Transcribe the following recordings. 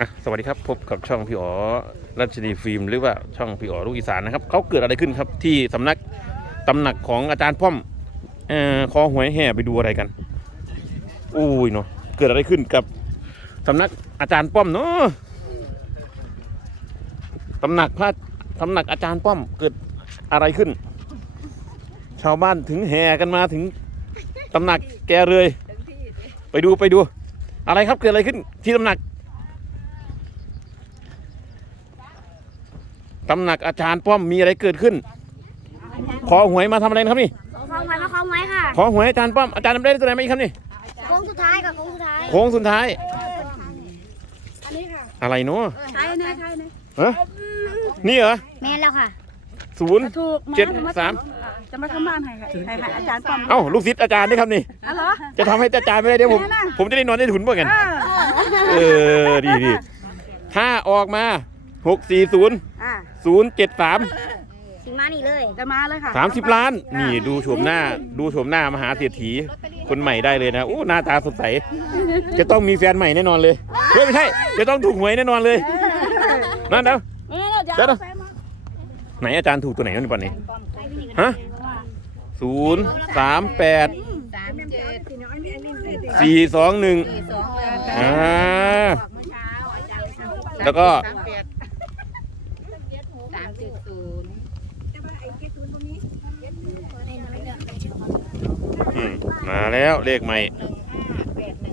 อะสวัสดีครับพบกับช่องพี่อ๋อรัชนีฟิล์มหรือว่าช่องพี่อ๋อลูกอีสานนะครับเขาเกิดอะไรขึ้นครับที่สำนักตำหนักของอาจารย์ป้อมเอ่อคอหวยแห่ไปดูอะไรกันอุ้ยเนาะเกิดอะไรขึ้นกับสำนักอาจารย์ป้อมเนาะตำหนักพระตำหนักอาจารย์ป้อมเกิดอะไรขึ้น ชาวบ้านถึงแห่กันมาถึงตำหนักแกเลย ไปดูไปดู อะไรครับเกิดอะไรขึ้นที่ตำหนัก ตำหนักอาจารย์ป้อมมีอะไรเกิดขึ้น ขอหวยมาทำอะไรนะครับนี่ คล้องไว้มาคล้องไว้ค่ะขอหวยอาจารย์ป้อมอาจารย์จำได้ตัวไหนไหมครับนี่ โค้งสุดท้ายกับโค้งสุดท้ายโค้งสุดท้าย อะไรเนาะท้ายนะท้ายนะฮะนี่เหรอแม่นแล้วค่ะศูนย์ ถูกเจ็ดสาม จะมาทำบ้านให้ค่ะให้ให้อาจารย์ป้อมเอ้าลูกศิษย์อาจารย์นี่ครับนี่ อ๋อเหรอ จะทำให้อาจารย์ไม่ได้เดี๋ยวผม ผมจะได้นอนได้ถุนบ่กันเออเออ ดีดีถ้าออกมา หกสี่ศูนย์อ่าศูนย์เจ็ดสามสิมานี่เลยจะมาเลยค่ะสามสิบล้าน นี่ดูโฉมหน้า ดูโฉมหน้ามหาเศรษฐีคนใหม่ได้เลยนะโอ้หน้าตาสดใส จะต้องมีแฟนใหม่แน่นอนเลยเฮ้ยไม่ใช่ จะต้องถูกหวยแน่นอนเลย นั่นเดี๋ยวเออเดี๋ยวเดี๋ยวเอาแฟนมาไหนอาจารย์ถูกตัวไหนนั่นปันนี้ฮะศูนย์สามแปดสี่สองหนึ่งอ่าแล้วก็ สามเจ็ดศูนย์ อืมมาแล้วเลขใหม่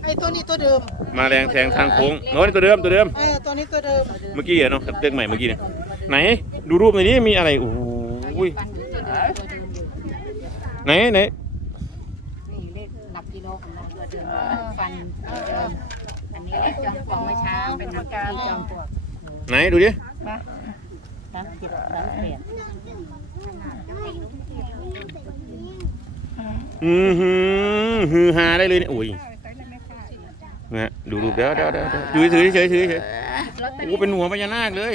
ไอ้ตัวนี้ตัวเดิม มาแรงแซงทางโค้งโน้ตตัวเดิมตัวเดิม เออ ตัวนี้ตัวเดิม เมื่อกี้อะเนาะเลขใหม่เมื่อกี้เนี่ยไหน ดูรูปหน่อยนี้มีอะไรโอ้โหยฟันอยู่ตัวเดิมตัวเดิมอยู่ไหนไหนนี่เลขหลักกิโลของเราตัวเดิมฟันตัวเดิมอันนี้เลขจอมปลวกเมื่อเช้าเป็นปากกาจอมปลวกไหนดูดิสามเจ็ดสามแปด อือหือฮือฮาได้เลยเนี่ยโอ้ยนะฮะดูรูปเดี๋ยวเดี๋ยวเดี๋ยวเดี๋ยวถือเฉยถือเฉยโอ้เป็นหัวพญานาคเลย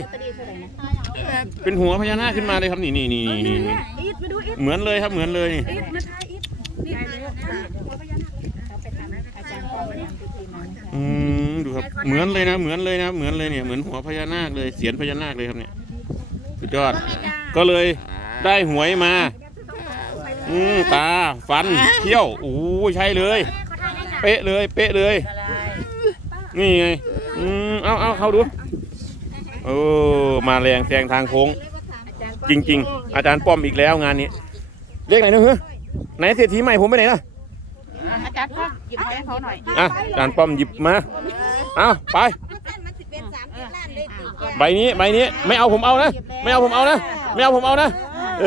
เป็นหัวพญานาคขึ้นมาเลยครับนี่นี่นี่นี่นี่อีทไปดูอีทเหมือนเลยครับเหมือนเลยนี่อีทมาทายอีทนี่เลยหัวพญานาคเขาไปทำอาจารย์ป้อมมาทำพิธีนั้นอืมดูครับเหมือนเลยนะเหมือนเลยนะเหมือนเลยเนี่ยเหมือนหัวพญานาคเลยเสียนพญานาคเลยครับเนี่ยสุดยอดก็เลยได้หวยมา อืมตาฟันเขี้ยวโอ้ยใช่เลย เป๊ะเลย เป๊ะเลย นี่ไงอืมเอาเอาเข้าดูโอ้มาแรงแซงทางโค้ง จริง ๆ อาจารย์ป้อมอีกแล้วงานนี้เรียกไหนนะเฮ้ยไหนเศรษฐีใหม่ผมไปไหนล่ะอาจารย์ป้อมหยิบให้เขาหน่อยอะอาจารย์ป้อมหยิบมาเอาไปใบนี้ใบนี้ไม่เอาผมเอานะ ไม่เอาผมเอานะ ไม่เอาผมเอานะ เอ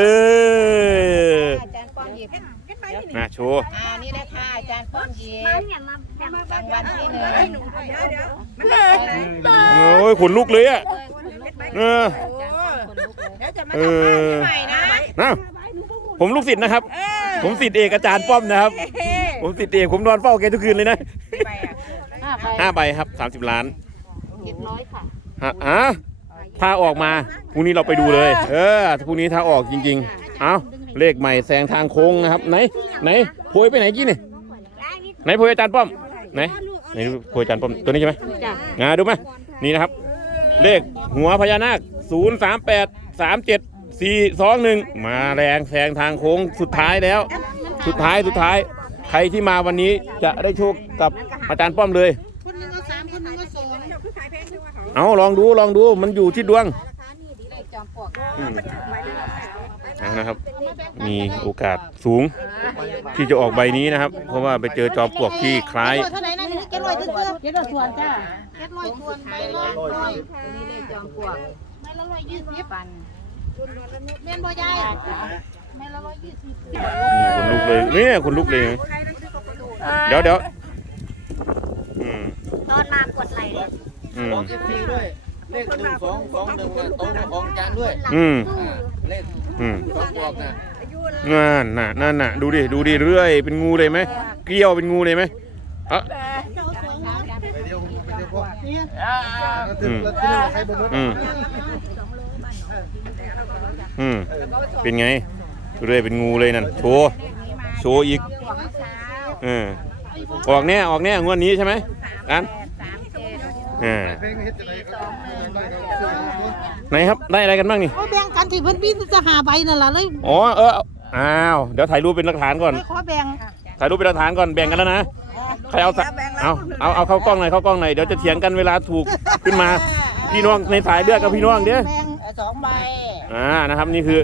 ออาจารย์ ป้อมหยิบมาโชว์อ่านี่เลยค่ะอาจารย์ป้อมหยิบมาเนี่ยมาแบ่งรางวัลที่หนึ่งโอ้ยขนลุกเลยอะเออคนลุกเลยเดี๋ยวจะมาเอทำบ้านอใหม่นะนะผมลูกศิษย์นะครับ ผมศิษย์เอกอาจารย์ป้อมนะครับ ผมศิษย์เอกผมนอนเฝ้าแกทุกคืนเลยนะห้าใบห้าใบครับสามสิบล้านเจ็ดร้อยค่ะฮะอะถ้าออกมาพรุ่งนี้เราไปดูเลย เออพรุ่งนี้ถ้าออกจริง ๆ เอา เลขใหม่แซงทางโค้งนะครับ ไหน ไหนโพยไปไหนกี้นี่ไหนโพยอาจารย์ป้อมไหนไหนดูโพยอาจารย์ป้อมตัวนี้ใช่ไหมจ้ะงาดูไหมนี่นะครับ เลขหัวพญานาคศูนย์สามแปดสามเจ็ดสี่สองหนึ่งมาแรงแซงทางโค้งสุดท้ายแล้ว สุดท้ายสุดท้าย ใครที่มาวันนี้จะได้โชคกับอาจารย์ป้อมเลยคนหนึงก็สามคนหนึงก็สองเอาลองดูลองดูมันอยู่ที่ดวง เลขจอมปลวกอืมเอานะครับ มีโอกาสสูง ที่จะออกใบนี้นะครับ เพราะว่าไปเจอจอมปลวกที่คล้ายเท่าไหร่นะนี่เจ็ดร้อยเกือบเจ็ดร้อยส่วนจ้าเจ็ดร้อยทวนไปร้อยร้อยนี่เลขจอมปลวกไม่ละร้อยยี่สิบฟันเมียนบ่ยายไม่ละร้อยยี่สิบนี่คนลุกเลยเนี่ยคนลุกเลยเดี๋ยวเดี๋ยวอืมตอนมากดไหลเลยอืมบอกเอฟซีด้วยเลขหนึ่งสองสองหนึ่งน่ะตรงกับของอาจารย์ด้วย อืม อ่าเลขอืมสองบอกนะนั่นน่ะนั่นน่ะดูดิดูดิเรื่อย เป็นงูเลยไหมเกี้ยวเป็นงูเลยไหมอะไปเดียวไปเดียวพวกอืมอืมอืมเป็นไงเรื่อยเป็นงูเลยนั่นโชว์โชว์อีกเออออกแน่ออกแน่งวดนี้ใช่ไหมอันสามเจ็ดอ่าไหนครับได้อะไรกันบ้างนี่โอ้แบ่งกัน ที่เพิ่นมีจะหาใบนั่นล่ะเลยอ๋อเอออ้าวเดี๋ยวถ่ายรูปเป็นหลักฐานก่อน เลยขอแบ่งถ่ายรูปเป็นหลักฐานก่อนแบ่งกันแล้วนะใครเอาสักเอาเอาเอาเข้ากล้องหน่อยเข้ากล้องหน่อยเดี๋ยวจะเถียงกันเวลาถูกขึ้นมา พี่น้องในสายเลือดกับพี่น้องเด้อแบ่งสองใบอ่านะครับนี่คือ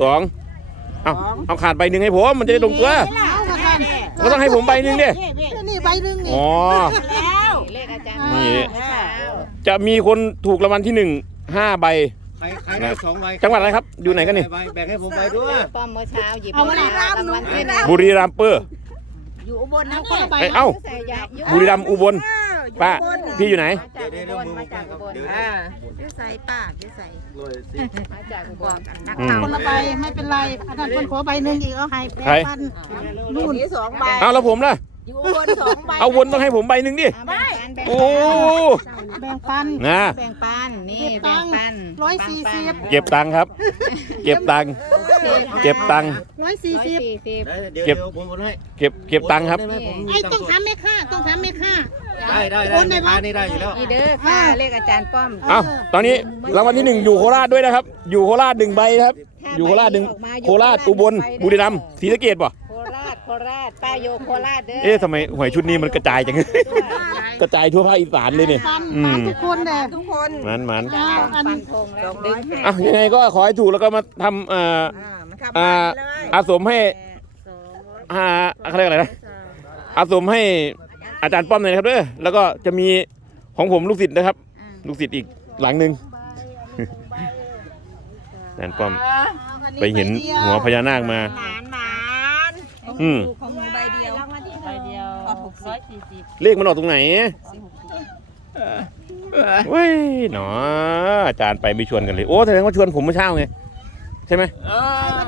สองเอาเอาขาดใบหนึ่งให้ผมมันจะได้ลงตัวเอามากันก็ต้องให้ผมใบหนึ่งดินี่ใบหนึงนี่อ๋อเลขอาจารย์นี่เมื่อเช้าจะมีคนถูกรางวัลที่หนึ่งห้าใบ ใครใครได้สองใบจังหวัดอะไรครับ อยู่ไหนกันนี่ ใบแบ่งให้ผมใบด้วยป้อมเมื่อเช้าหยิบเอามารางวัลที่หนึ่งบุรีรัมย์เปอร์ อยู่อุบลนะคนละใบเอ้ยเอ้า ใส่ยายุบุรีรัมย์อุบล ป้า พี่อยู่ไหนเดี๋ยวเดี๋ยวเดี๋ยวมือมามาจากคอุรับบลเดี๋ยวอ่าใส่ปากใส่เลยสิมาจากอุบลอืมคนละใบไม่เป็นไรอันนั้นคนขอใบหนึงอีกเอาให้แบ่งใครปันนู่นสองใบเอาแล้วผมล่ะ อยู่อุบลสองใบเอาวนต้องให้ผมใบหนึ่งดิแบ่งปันแบ่งโอ้ แบ่งปัน นะแบ่งปันนี่แบ่งปันร้อยสี่สิบ เก็บตังค์ครับ เก็บตังค์ เก็บตังค์ ร้อยสี่ร้อยสิบสี่สิบ เดี๋ยวเก็บ เดี๋ยวผมโอนให้เก็บ เก็บตังค์ครับได้ไหมผมมีไอ้ตัต้องค์สดทำไม่ค่าต้องทำไม่ค่า ได้ได้โอนได้ได้ปะราคานี่ได้อยู่แล้วอีเด้อค่ะเลขอาจารย์ป้อมเอ้า ตอนนี้รางวัลที่หนึ่งอยู่โคราชด้วยนะครับ อยู่โคราชหนึ่งใบครับ อยู่โคราชหนึ่งโคราชอุบลบุรีรัมย์ศรีสะเกดป่ะโคราชโคราชป้าโยโคราชเด้อเอ๊ะทำไมหวยชุดนี้มันกระจายจัง กระจายทั่วภาคอีสานเลยเนี่ยปันอืปันมทุกคนเลยมันมันอ้าวอันฟันธงแล้วดึงให้อะยังไงก็ขอให้ถูกแล้วก็มาทำเอ่ออ่าอาสมให้อ่าเขาเรียกอะไรนะอาสมให้อาจารย์ป้อมหน่อยนะครับเด้อแล้วก็จะมีของผมลูกศิษย์นะครับ ลูกศิษย์อีกหลังหนึ่งอาจารย์ป้อมไปเห็นหัวพญานาคมาหมานหมาน อืมของมือใบเดียวใบเดียวขอบหกร้อยสี่สิบเลขมันออกตรงไหนเว้ยหนออาจารย์ไปไม่ชวนกันเลย โอ้แสดงว่าชวนผมเมื่อเช้าไงใช่ไหม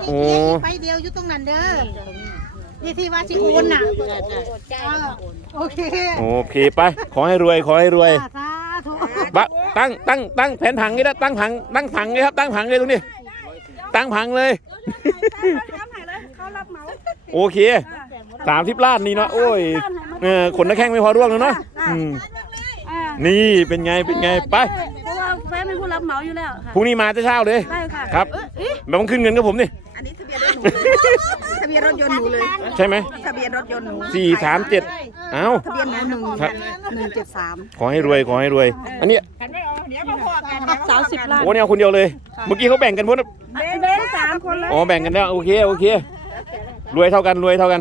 โอ้ ใบเดียวอยู่ตรงนั้นเด้อนี่ที่ว่าสิโอนน่ะเออโอเคโอเคไปขอให้รวยขอให้รวยสาธุบะตั้งตั้งตั้งแผนผังนี่นะตั้งผังตั้งผังเลยครับตั้งผังเลยตรงนี้ ตั้งผังเลย โอเคสามสิบล้านนี่เนาะโอ้ยเออขนนักแข้งไม่พอร่วงแล้วเนาะอืมอ่านี่เป็นไงเป็นไงไปเพราะว่าแฟนเป็นผู้รับเหมาอยู่แล้วค่ะพรุ่งนี้มาจะเช้าเลย ได้ค่ะครับแบบต้องขึ้นเงินกับผมนี่อันนี้ทะเบียนรถหนูเลยทะเบียนรถยนต์หนูเลยใช่ไหมทะเบียนรถยนต์หนูสี่สามเจ็ดเอ้าทะเบียนหนูหนึ่งครับหนึ่งเจ็ดสามขอให้รวยขอให้รวย อันนี้สามสิบล้านโอ้เนี่ยเอาคนเดียวเลย เมื่อกี้เขาแบ่งกันพ้นเบนสามคนเลยอ๋อแบ่งกันแล้วโอเคโอเค รวยเท่ากันรวยเท่ากัน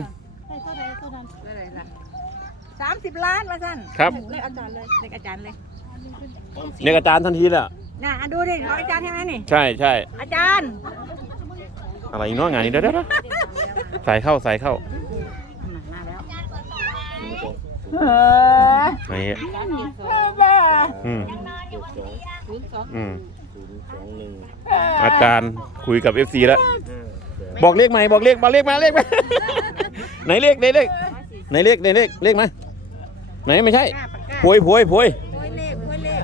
สามสิบล้านมาสั้นครับ เลขอาจารย์เลยเลขอาจารย์เลยเรียกอาจารย์ทันทีแหละน่ะอะดูดิของอาจารย์ใช่ไหมนี่ ใช่ใช่อาจารย์ อะไรอีกเนาะงานนี้เดี๋ยวเดี๋ยวเดี๋ยวใส่เข้าใส่เข้าไหนอะอืมอืมอาจารย์คุยกับเอฟซีแล้ว บอกเลขใหม่บอกเลขมาเลขมาเลขมาไหนเลขไหนเลขไหนเลขไหนเลขเลขมาไหนไม่ใช่พวยพวยพวย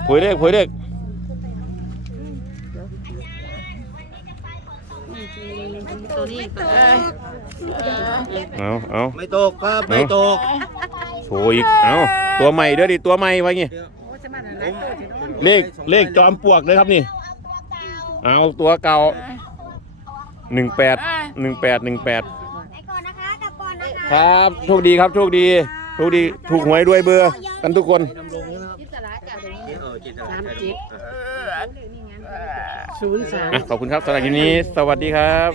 พวยเลขพวยเลขตัวนี้เอาเอาไม่ตกครับไม่ตกโชว์อีกเอาตัวใหม่เด้อดิตัวใหม่ไว้ไงเลขเลขจอมปลวกเลยครับนี่ เอาตัวเก่า หนึ่งแปดหนึ่งแปดหนึ่งแปดไปก่อนนะคะกลับก่อนนะคะครับโชคดีครับโชคดีโชคดีถูกหวยด้วยเบอร์กันทุกคนดำรงนะครับจิตรจากตรงนี้เออจิตสามจิตอะขอบคุณครับสำหรับคลิปนี้ สวัสดีครับ